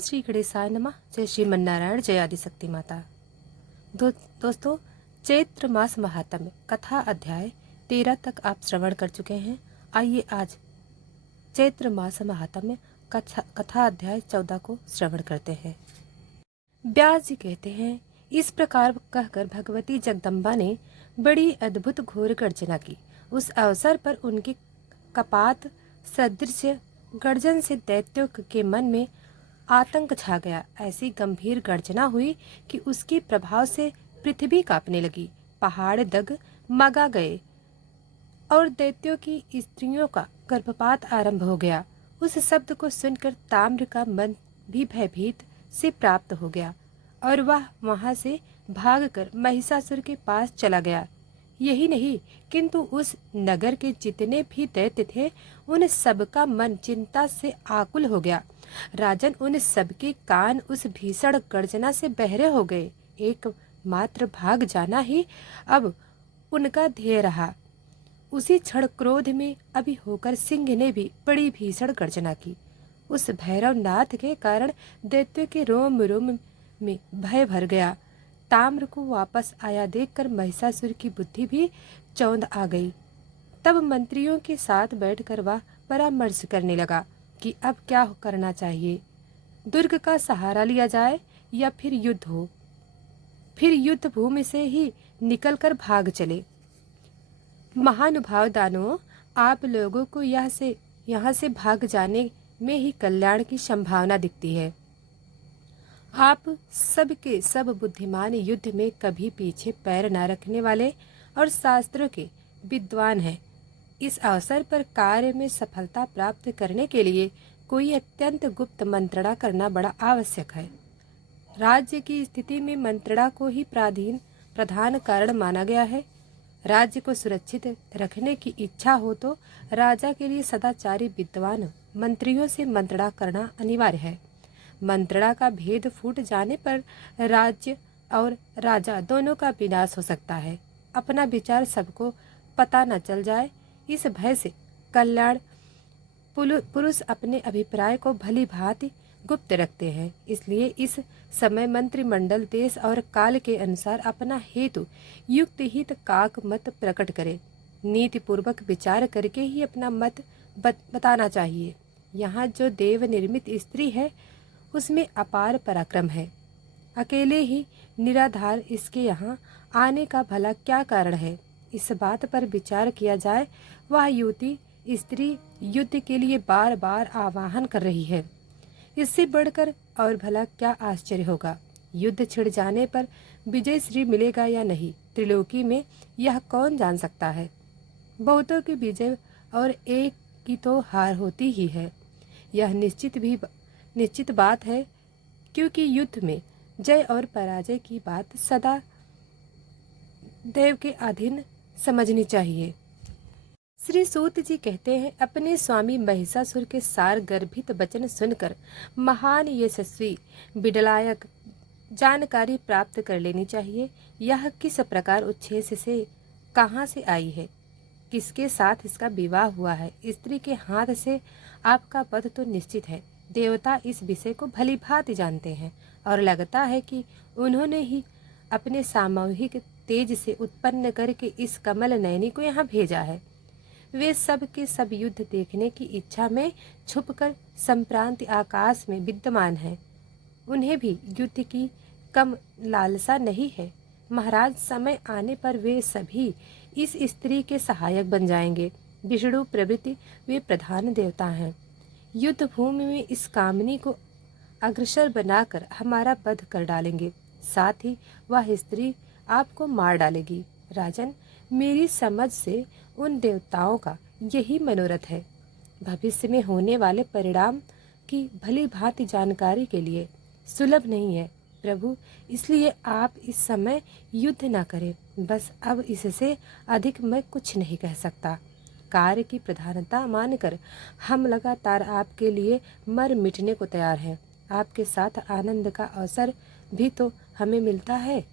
श्री गणेशाय नमः। जय श्रीमन्नारायण, जय आदिशक्ति माता। दोस्तों, चैत्र मास महात्म्य कथा अध्याय 13 तक आप श्रवण कर चुके हैं। आइए आज चैत्र मास महात्म्य कथा अध्याय 14 को श्रवण करते हैं। व्यास जी कहते हैं, इस प्रकार कहकर भगवती जगदम्बा ने बड़ी अद्भुत घोर गर्जना की। उस अवसर पर उनके कपात सदृश गर्जन से दैत्यों के मन में आतंक छा गया। ऐसी गंभीर गर्जना हुई कि उसके प्रभाव से पृथ्वी कांपने लगी, पहाड़ दग मगा गए और दैत्यों की स्त्रियों का गर्भपात आरंभ हो गया। उस शब्द को सुनकर ताम्र का मन भी भयभीत से प्राप्त हो गया और वह वहां से भागकर महिषासुर के पास चला गया। यही नहीं, किंतु उस नगर के जितने भी दैत्य थे, उन सबका मन चिंता से आकुल हो गया। राजन, उन सबके कान उस भीषण गर्जना से बहरे हो गए। एक मात्र भाग जाना ही अब उनका ध्येय रहा। उसी क्षण क्रोध में अभी होकर सिंह ने भी बड़ी भीषण गर्जना की। उस भैरव नाथ के कारण दैत्य के रोम रोम में भय भर गया। ताम्र को वापस आया देखकर महिषासुर की बुद्धि भी चौंध आ गई। तब मंत्रियों के साथ बैठकर वह परामर्श करने लगा कि अब क्या करना चाहिए। दुर्ग का सहारा लिया जाए या फिर युद्ध हो। फिर युद्ध भूमि से ही निकलकर भाग चले। महानुभाव दानवों, आप लोगों को यहाँ से भाग जाने में ही कल्याण की संभावना दिखती है। आप सब के सब बुद्धिमान, युद्ध में कभी पीछे पैर न रखने वाले और शास्त्रों के विद्वान हैं। इस अवसर पर कार्य में सफलता प्राप्त करने के लिए कोई अत्यंत गुप्त मंत्रणा करना बड़ा आवश्यक है। राज्य की स्थिति में मंत्रणा को ही प्रधान कारण माना गया है। राज्य को सुरक्षित रखने की इच्छा हो तो राजा के लिए सदाचारी विद्वान मंत्रियों से मंत्रणा करना अनिवार्य है। मंत्रणा का भेद फूट जाने पर राज्य और राजा दोनों का विनाश हो सकता है। अपना विचार सबको पता न चल जाए, इस भय से कल्याण पुरुष अपने अभिप्राय को भली भांति गुप्त रखते हैं। इसलिए इस समय मंत्रिमंडल देश और काल के अनुसार अपना हेतु युक्त हित काक मत प्रकट करे। नीति पूर्वक विचार करके ही अपना मत बताना चाहिए। यहाँ जो देव निर्मित स्त्री है, उसमें अपार पराक्रम है। अकेले ही निराधार इसके यहाँ आने का भला क्या कारण है? इस बात पर विचार किया जाए। वह युवती स्त्री युद्ध के लिए बार बार आह्वान कर रही है। इससे बढ़कर और भला क्या आश्चर्य होगा? युद्ध छिड़ जाने पर विजय श्री मिलेगा या नहीं, त्रिलोकी में यह कौन जान सकता है। बहुतों की विजय और एक की तो हार होती ही है, यह निश्चित बात है। क्योंकि युद्ध में जय और पराजय की बात सदा देव के अधीन समझनी चाहिए। श्री सूत जी कहते हैं, अपने स्वामी महिषासुर के सार गर्भित वचन सुनकर महान यशस्वी विडलायक जानकारी प्राप्त कर लेनी चाहिए। यह किस प्रकार उच्छेद से कहाँ से आई है, किसके साथ इसका विवाह हुआ है। स्त्री के हाथ से आपका वध तो निश्चित है। देवता इस विषय को भली भांति जानते हैं और लगता है कि उन्होंने ही अपने सामूहिक तेज से उत्पन्न करके इस कमल नयनी को यहाँ भेजा है। वे सब के सब युद्ध देखने की इच्छा में छुपकर संप्रांति आकाश में विद्यमान हैं। उन्हें भी युद्ध की कम लालसा नहीं है। महाराज, समय आने पर वे सभी इस स्त्री के सहायक बन जाएंगे। विष्णु प्रभृति वे प्रधान देवता हैं। युद्ध भूमि में इस कामनी को अग्रसर बनाकर हमारा वध कर डालेंगे। साथ ही वह स्त्री आपको मार डालेगी। राजन, मेरी समझ से उन देवताओं का यही मनोरथ है। भविष्य में होने वाले परिणाम की भली भांति जानकारी के लिए सुलभ नहीं है प्रभु, इसलिए आप इस समय युद्ध न करें। बस अब इससे अधिक मैं कुछ नहीं कह सकता। कार्य की प्रधानता मानकर हम लगातार आपके लिए मर मिटने को तैयार हैं। आपके साथ आनंद का अवसर भी तो हमें मिलता है।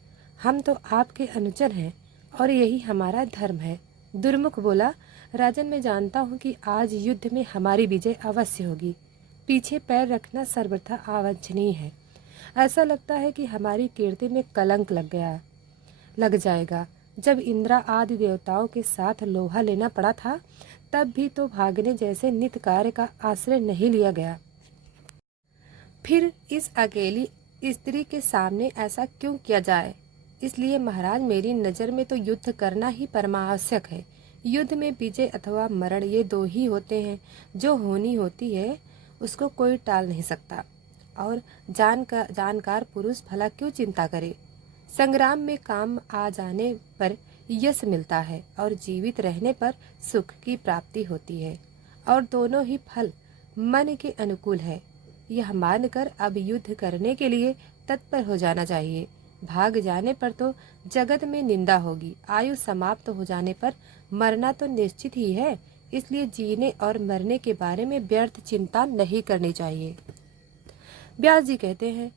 हम तो आपके अनुचर हैं और यही हमारा धर्म है। दुर्मुख बोला, राजन, मैं जानता हूँ कि आज युद्ध में हमारी विजय अवश्य होगी। पीछे पैर रखना सर्वथा अवांछनीय है। ऐसा लगता है कि हमारी कीर्ति में कलंक लग जाएगा। जब इंद्रा आदि देवताओं के साथ लोहा लेना पड़ा था, तब भी तो भागने जैसे नित्य कार्य का आश्रय नहीं लिया गया। फिर इस अकेली स्त्री के सामने ऐसा क्यों किया जाए? इसलिए महाराज, मेरी नज़र में तो युद्ध करना ही परमावश्यक है। युद्ध में विजय अथवा मरण ये दो ही होते हैं। जो होनी होती है उसको कोई टाल नहीं सकता। और जानकार पुरुष भला क्यों चिंता करे? संग्राम में काम आ जाने पर यश मिलता है और जीवित रहने पर सुख की प्राप्ति होती है, और दोनों ही फल मन के अनुकूल है। यह मानकर अब युद्ध करने के लिए तत्पर हो जाना चाहिए। भाग जाने पर तो जगत में निंदा होगी। आयु समाप्त हो जाने पर मरना तो निश्चित ही है। इसलिए जीने और मरने के बारे में व्यर्थ चिंता नहीं करनी चाहिए। व्यास जी कहते हैं,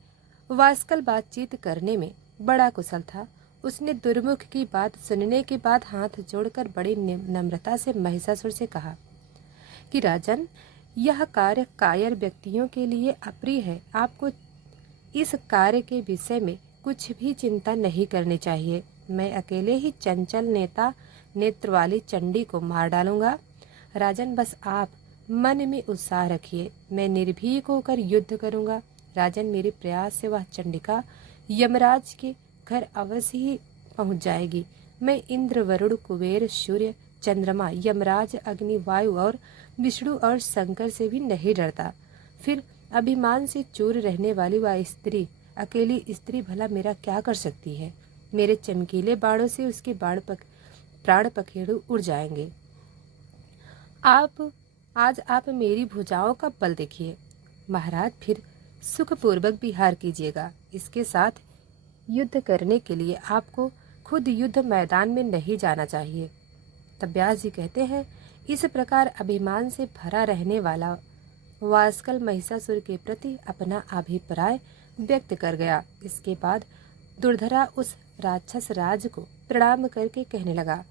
वास्कल बातचीत करने में बड़ा कुशल था। उसने दुर्मुख की बात सुनने के बाद हाथ जोड़कर बड़ी नम्रता से महिषासुर से कहा कि राजन, यह कार्य कायर व्यक्तियों के लिए अप्रिय है। आपको इस कार्य के विषय में कुछ भी चिंता नहीं करनी चाहिए। मैं अकेले ही चंचल नेत्र वाली चंडी को मार डालूंगा। राजन, बस आप मन में उत्साह रखिए। मैं निर्भीक होकर युद्ध करूंगा। राजन, मेरे प्रयास से वह चंडिका यमराज के घर अवश्य ही पहुंच जाएगी। मैं इंद्र, वरुण, कुबेर, सूर्य, चंद्रमा, यमराज, अग्नि, वायु और विष्णु और शंकर से भी नहीं डरता। फिर अभिमान से चूर रहने वाली वह स्त्री, अकेली स्त्री भला मेरा क्या कर सकती है? मेरे चमकीले बाणों से उसके प्राण पखेरु उड़ जाएंगे। आज आप मेरी भुजाओं का बल देखिए। महाराज, फिर सुखपूर्वक विहार कीजिएगा। इसके साथ युद्ध करने के लिए आपको खुद युद्ध मैदान में नहीं जाना चाहिए। तब व्यास जी कहते हैं, इस प्रकार अभिमान से भरा रहने वाला वास्कल महिषासुर के प्रति अपना अभिप्राय व्यक्त कर गया। इसके बाद दुर्धरा उस राक्षस राज को प्रणाम करके कहने लगा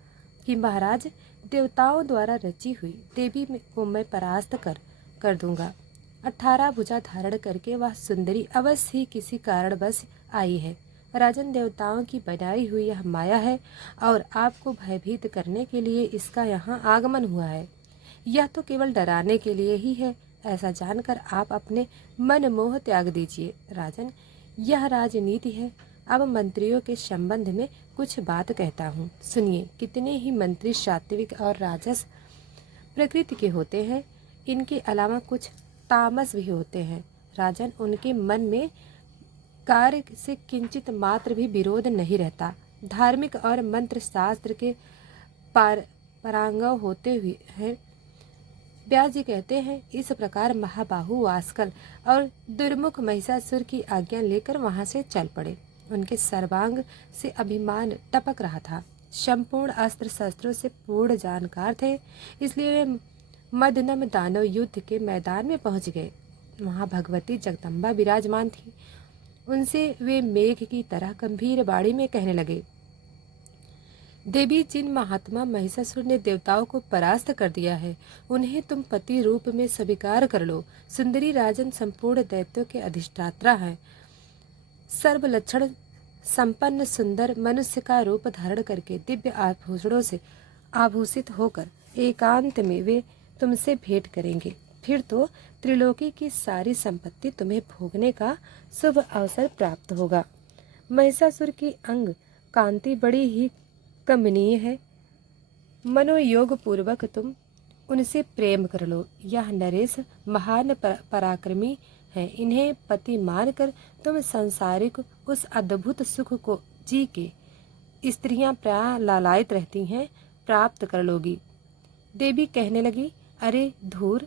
कि महाराज, देवताओं द्वारा रची हुई देवी को मैं परास्त कर दूंगा। 18 भुजा धारण करके वह सुंदरी अवश्य ही किसी कारणवश आई है। राजन, देवताओं की बनाई हुई यह माया है और आपको भयभीत करने के लिए इसका यहाँ आगमन हुआ है। यह तो केवल डराने के लिए ही है। ऐसा जानकर आप अपने मन मोह त्याग दीजिए। राजन, यह राजनीति है। अब मंत्रियों के संबंध में कुछ बात कहता हूँ, सुनिए। कितने ही मंत्री सात्विक और राजस प्रकृति के होते हैं। इनके अलावा कुछ तामस भी होते हैं। राजन, उनके मन में कार्य से किंचित मात्र भी विरोध नहीं रहता। धार्मिक और मंत्र शास्त्र के पारंगत होते हुए हैं। व्यास जी कहते हैं, इस प्रकार महाबाहु वास्कल और दुर्मुख महिषासुर की आज्ञा लेकर वहां से चल पड़े। उनके सर्वांग से अभिमान टपक रहा था। संपूर्ण अस्त्र शस्त्रों से पूर्ण जानकार थे, इसलिए वे मदनम दानव युद्ध के मैदान में पहुंच गए। वहां भगवती जगदम्बा विराजमान थी। उनसे वे मेघ की तरह गंभीर बाणी में कहने लगे, देवी, जिन महात्मा महिषासुर ने देवताओं को परास्त कर दिया है, उन्हें तुम पति रूप में स्वीकार कर लो। सुंदरी राजन संपूर्ण दैत्यों के अधिष्ठात्रा है। सर्व लक्षण संपन्न सुंदर मनुष्य का रूप धारण करके दिव्य आभूषणों से आभूषित होकर एकांत में वे तुमसे भेंट करेंगे। फिर तो त्रिलोकी की सारी संपत्ति तुम्हें भोगने का शुभ अवसर प्राप्त होगा। महिषासुर की अंग कांति बड़ी ही कमनीय है। मनोयोग पूर्वक तुम उनसे प्रेम कर लो। यह नरेश महान पराक्रमी है। इन्हें पति मानकर तुम संसारिक उस अद्भुत सुख को जी के स्त्रियां प्राय लालायित रहती हैं प्राप्त कर लोगी। देवी कहने लगी, अरे धूर,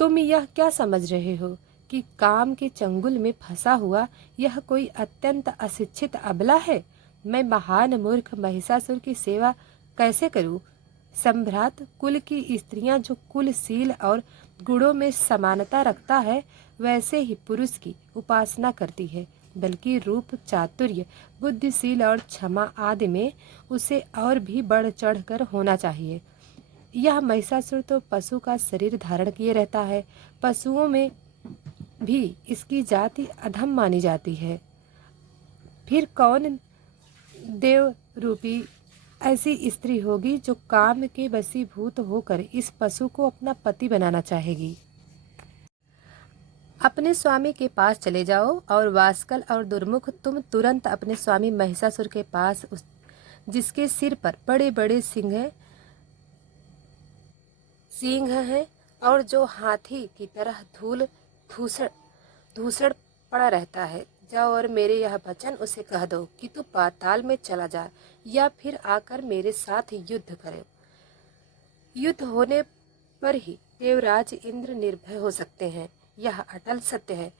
तुम यह क्या समझ रहे हो कि काम के चंगुल में फंसा हुआ यह कोई अत्यंत अशिक्षित अबला है? मैं महान मूर्ख महिषासुर की सेवा कैसे करूं? सम्भ्रात कुल की स्त्रियां जो कुलशील और गुणों में समानता रखता है, वैसे ही पुरुष की उपासना करती है, बल्कि रूप, चातुर्य, बुद्धिशील और क्षमा आदि में उसे और भी बढ़ चढ़कर होना चाहिए। यह महिषासुर तो पशु का शरीर धारण किए रहता है, पशुओं में भी इसकी जाति अधम मानी जाती है। फिर कौन देव रूपी ऐसी स्त्री होगी जो काम के वशीभूत होकर इस पशु को अपना पति बनाना चाहेगी। अपने स्वामी के पास चले जाओ और वास्कल और दुर्मुख तुम तुरंत अपने स्वामी महिषासुर के पास, जिसके सिर पर बड़े बड़े सींग हैं और जो हाथी की तरह धूसर पड़ा रहता है, जाओ और मेरे यह वचन उसे कह दो कि तू पाताल में चला जा या फिर आकर मेरे साथ युद्ध करे। युद्ध होने पर ही देवराज इंद्र निर्भय हो सकते हैं, यह अटल सत्य है।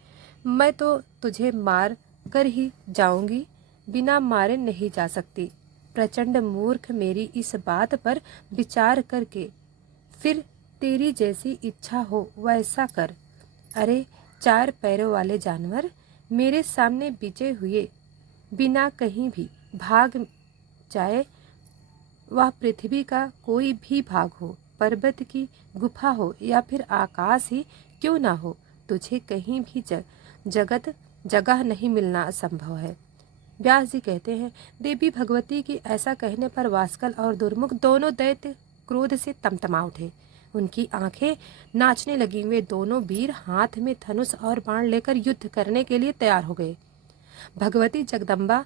मैं तो तुझे मार कर ही जाऊंगी, बिना मारे नहीं जा सकती। प्रचंड मूर्ख, मेरी इस बात पर विचार करके फिर तेरी जैसी इच्छा हो वैसा कर। अरे 4 पैरों वाले जानवर, मेरे सामने विजय हुए बिना कहीं भी भाग जाए, वह पृथ्वी का कोई भी भाग हो, पर्वत की गुफा हो या फिर आकाश ही क्यों ना हो, तुझे कहीं भी जगह नहीं मिलना असंभव है। व्यास जी कहते हैं, देवी भगवती की ऐसा कहने पर वास्कल और दुर्मुख दोनों दैत्य क्रोध से तमतमा उठे। उनकी आंखें नाचने लगी। वे दोनों वीर हाथ में धनुष और बाण लेकर युद्ध करने के लिए तैयार हो गए। भगवती जगदम्बा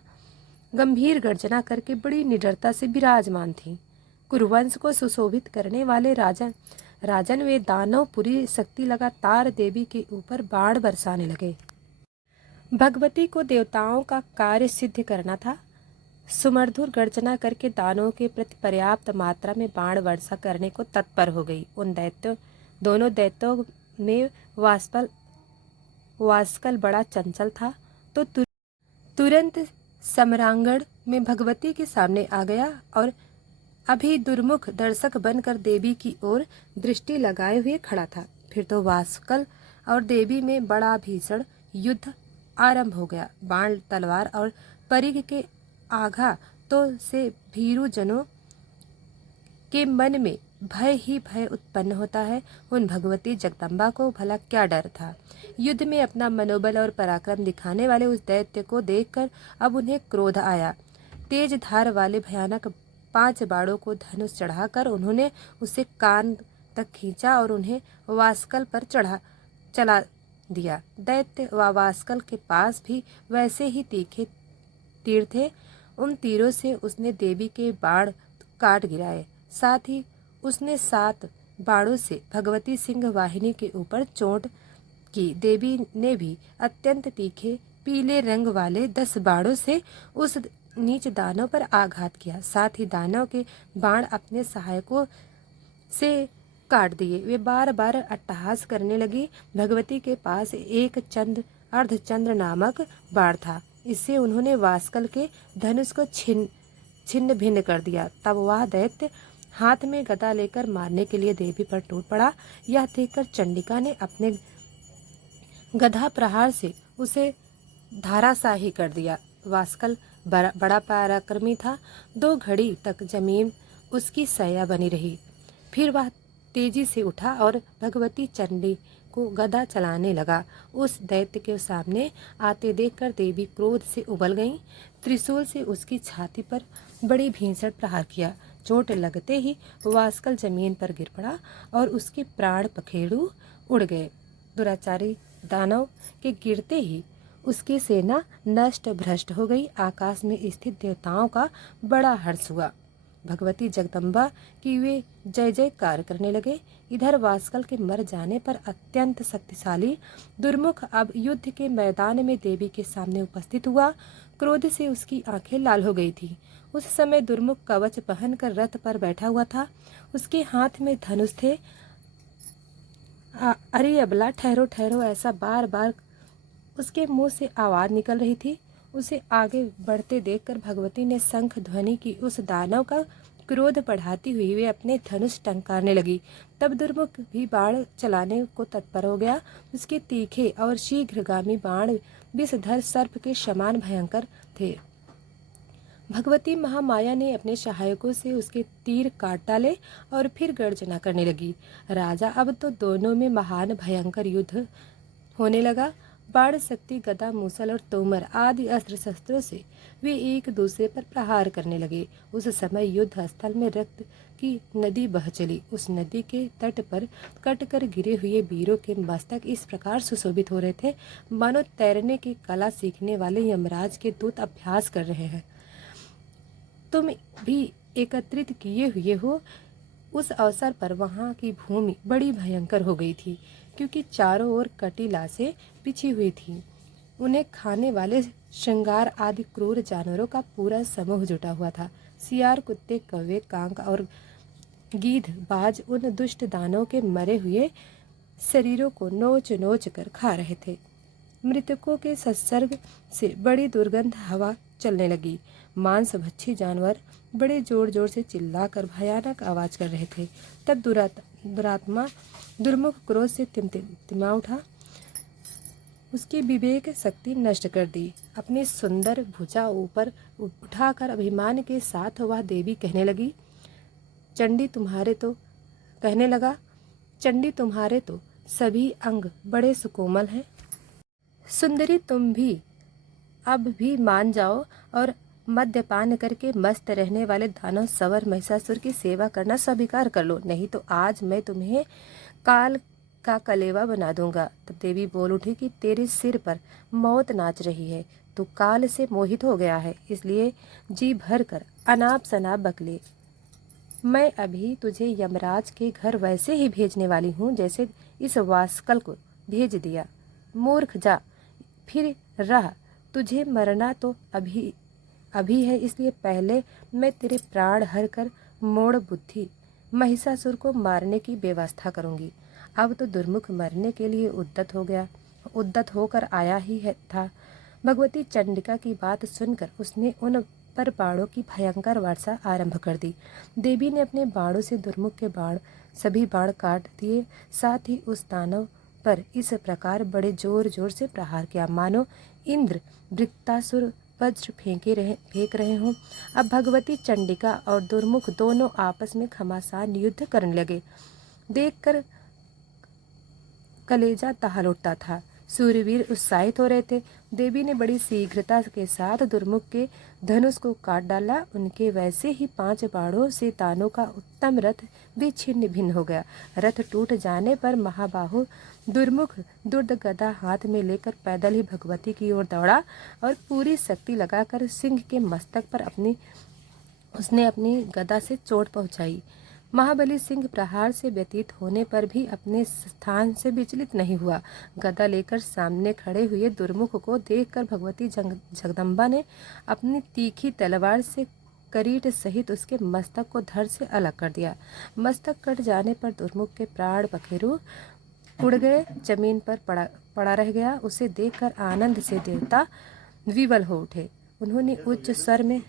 गंभीर गर्जना करके बड़ी निडरता से विराजमान थी। कुरुवंश को सुशोभित करने वाले राजन वे दानव पूरी शक्ति लगातार देवी के ऊपर बाण बरसाने लगे। भगवती को देवताओं का कार्य सिद्ध करना था। सुमधुर गर्जना करके दानवों के प्रति पर्याप्त मात्रा में बाण वर्षा करने को तत्पर हो गई। दोनों दैत्यों में वास्कल बड़ा चंचल था, तो तुरंत सम्रांगण में भगवती के सामने आ गया और अभी दुर्मुख दर्शक बनकर देवी की ओर दृष्टि लगाए हुए खड़ा था। फिर तो वास्कल और देवी में बड़ा भीषण युद्ध आरंभ हो गया। बाण, तलवार और परिघ के आघातों से भीरू जनों के मन में भय ही भय उत्पन्न होता है। उन भगवती जगदम्बा को भला क्या डर था। युद्ध में अपना मनोबल और पराक्रम दिखाने वाले उस दैत्य को देखकर अब उन्हें क्रोध आया। तेज धार वाले भयानक 5 बाणों को धनुष चढ़ाकर उन्होंने उसे कान तक खींचा और उन्हें वास्कल पर चला दिया। दैत्य व वास्कल के पास भी वैसे ही तीखे तीर थे। उन तीरों से उसने देवी के बाण काट गिराए। साथ ही उसने 7 बाणों से भगवती सिंह वाहिनी के ऊपर चोट की। देवी ने भी अत्यंत तीखे पीले रंग वाले 10 बाणों से उस नीच दानव पर आघात किया। साथ ही दानव के बाण अपने सहायकों से काट दिए। वे बार बार अट्टहास करने लगी। भगवती के पास एक अर्धचंद्र नामक बाण था। इससे उन्होंने वास्कल के धनुष को छिन्न भिन्न कर दिया। तब वह दैत्य हाथ में गदा लेकर मारने के लिए देवी पर टूट पड़ा। यह देखकर चंडिका ने अपने गदा प्रहार से उसे धाराशाही कर दिया। वास्कल बड़ा पराक्रमी था। 2 घड़ी तक जमीन उसकी सैया बनी रही। फिर वह तेजी से उठा और भगवती चंडी को गदा चलाने लगा। उस दैत्य के सामने आते देखकर देवी क्रोध से उबल गईं। त्रिशूल से उसकी छाती पर बड़ी भीषण प्रहार किया। चोट लगते ही वास्कल जमीन पर गिर पड़ा और उसके प्राण पखेरु उड़ गए। दुराचारी दानव के गिरते ही उसकी सेना नष्ट भ्रष्ट हो गई। आकाश में स्थित देवताओं का बड़ा हर्ष हुआ। भगवती जगदम्बा की वे जय जयकार करने लगे। इधर वास्कल के मर जाने पर अत्यंत शक्तिशाली दुर्मुख अब युद्ध के मैदान में देवी के सामने उपस्थित हुआ। क्रोध से उसकी आंखें लाल हो गई थी। उस समय दुर्मुख कवच पहनकर रथ पर बैठा हुआ था। उसके हाथ में धनुष थे। अरे अबला, ठहरो ठहरो, ऐसा बार बार उसके मुंह से आवाज निकल रही थी। उसे आगे बढ़ते देखकर भगवती ने शंख ध्वनि की। उस दानव का क्रोध बढ़ाती हुई वे अपने धनुष टंकारने लगी। तब दुर्मुख भी बाण चलाने को तत्पर हो गया। उसके तीखे और शीघ्रगामी बाण विषधर सर्प के समान भयंकर थे। भगवती महामाया ने अपने सहायकों से उसके तीर काट डाले और फिर गर्जना करने लगी। राजा अब तो दोनों में महान भयंकर युद्ध होने लगा। बाण शक्ति, गदा, मूसल और तोमर आदि अस्त्र शस्त्रों से वे एक दूसरे पर प्रहार करने लगे। उस समय युद्ध स्थल में रक्त की नदी बह चली। उस नदी के तट पर कटकर गिरे हुए वीरों के मस्तक इस प्रकार सुशोभित हो रहे थे मानो तैरने की कला सीखने वाले यमराज के दूत अभ्यास कर रहे हैं। तुम भी एकत्रित किए हुए हो। उस अवसर पर वहां की भूमि बड़ी भयंकर हो गई थी, क्योंकि चारों ओर कटी लाशें बिछी हुई थीं। उन्हें खाने वाले श्रृंगार आदि क्रूर जानवरों का पूरा समूह जुटा हुआ था। सियार, कुत्ते, कौवे, कांक और गीध बाज उन दुष्ट दानों के मरे हुए शरीरों को नोच नोच कर खा रहे थे। मृतकों के संसर्ग से बड़ी दुर्गंध हवा चलने लगी। मांस भक्षी जानवर बड़े जोर जोर से चिल्लाकर भयानक आवाज कर रहे थे। तब दुरात्मा दुर्मुख क्रोध से तिमा उठा। उसकी विवेक शक्ति नष्ट कर दी। अपनी सुंदर भुजा ऊपर उठाकर अभिमान के साथ वह देवी कहने लगी, चंडी तुम्हारे तो सभी अंग बड़े सुकोमल हैं। सुंदरी, तुम भी अब भी मान जाओ और मद्यपान करके मस्त रहने वाले दानव सवर महिषासुर की सेवा करना स्वीकार कर लो, नहीं तो आज मैं तुम्हें काल का कलेवा बना दूंगा। तब देवी बोल उठी कि तेरे सिर पर मौत नाच रही है। तू काल से मोहित हो गया है, इसलिए जी भर कर अनाप शनाप बकले। मैं अभी तुझे यमराज के घर वैसे ही भेजने वाली हूँ जैसे इस वास्कल को भेज दिया। मूर्ख, जा फिर रह। तुझे मरना तो अभी है, इसलिए पहले मैं तेरे प्राण हर कर मोड़ बुद्धि महिषासुर को मारने की व्यवस्था करूंगी। अब तो दुर्मुख मरने के लिए उद्दत होकर आया ही था। भगवती चंडिका की बात सुनकर उसने उन पर बाणों की भयंकर वर्षा आरंभ कर दी। देवी ने अपने बाणों से दुर्मुख के सभी बाण काट दिए। साथ ही उस दानव पर इस प्रकार बड़े जोर जोर से प्रहार किया मानो इंद्र वृत्तासुर वज्र फेंक रहे हों। अब भगवती चंडिका और दुर्मुख दोनों आपस में घमासान युद्ध करने लगे। देखकर कलेजा दहल उठता था। सूरवीर उत्साहित हो रहे थे। देवी ने बड़ी शीघ्रता के साथ दुर्मुख के धनुष को काट डाला। उनके वैसे ही 5 बाणों से दानों का उत्तम रथ भी छिन्न भिन्न हो गया। रथ टूट जाने पर महाबाहु दुर्मुख दुर्द गदा हाथ में लेकर पैदल ही भगवती की ओर दौड़ा और पूरी शक्ति लगाकर सिंह के मस्तक पर उसने अपनी गदा से चोट पहुंचाई। महाबली सिंह प्रहार से व्यतीत होने पर भी अपने स्थान से विचलित नहीं हुआ। गदा लेकर सामने खड़े हुए दुर्मुख को देखकर भगवती जगदम्बा ने अपनी तीखी तलवार से करीट सहित उसके मस्तक को धड़ से अलग कर दिया। मस्तक कट जाने पर दुर्मुख के प्राण पखेरु उड़ गए, जमीन पर पड़ा रह गया। उसे देखकर आनंद से देवता विवल हो उठे। उन्होंने उच्च स्वर में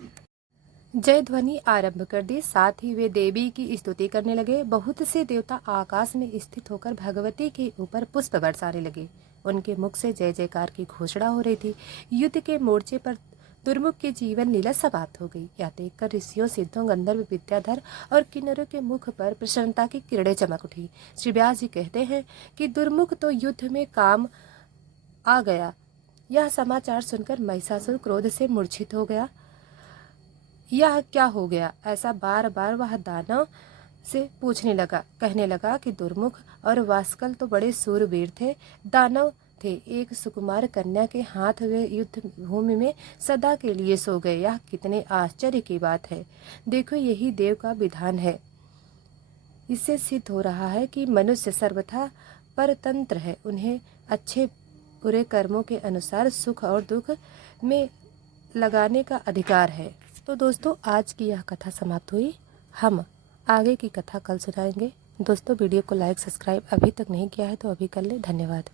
जय ध्वनि आरंभ कर दी। साथ ही वे देवी की स्तुति करने लगे। बहुत से देवता आकाश में स्थित होकर भगवती के ऊपर पुष्प बरसाने लगे। उनके मुख से जय जयकार की घोषणा हो रही थी। युद्ध के मोर्चे पर दुर्मुख की जीवन लीला समाप्त हो गई। यह देखकर ऋषियों, सिद्धों, गंधर्व, विद्याधर और किन्नरों के मुख पर प्रसन्नता की किरणें चमक उठी। श्री व्यास जी कहते हैं कि दुर्मुख तो युद्ध में काम आ गया। यह समाचार सुनकर महिषासुर क्रोध से मूर्छित हो गया। यह क्या हो गया? ऐसा बार बार वह दानव से पूछने लगा। कहने लगा कि दुर्मुख और वास्कल तो बड़े सूरवीर थे, दानव थे। एक सुकुमार कन्या के हाथ वे युद्ध भूमि में सदा के लिए सो गए। यह कितने आश्चर्य की बात है। देखो, यही देव का विधान है। इससे सिद्ध हो रहा है कि मनुष्य सर्वथा परतंत्र है। उन्हें अच्छे बुरे कर्मों के अनुसार सुख और दुख में लगाने का अधिकार है। तो दोस्तों, आज की यह कथा समाप्त हुई। हम आगे की कथा कल सुनाएंगे। दोस्तों, वीडियो को लाइक, सब्सक्राइब अभी तक नहीं किया है तो अभी कर ले। धन्यवाद।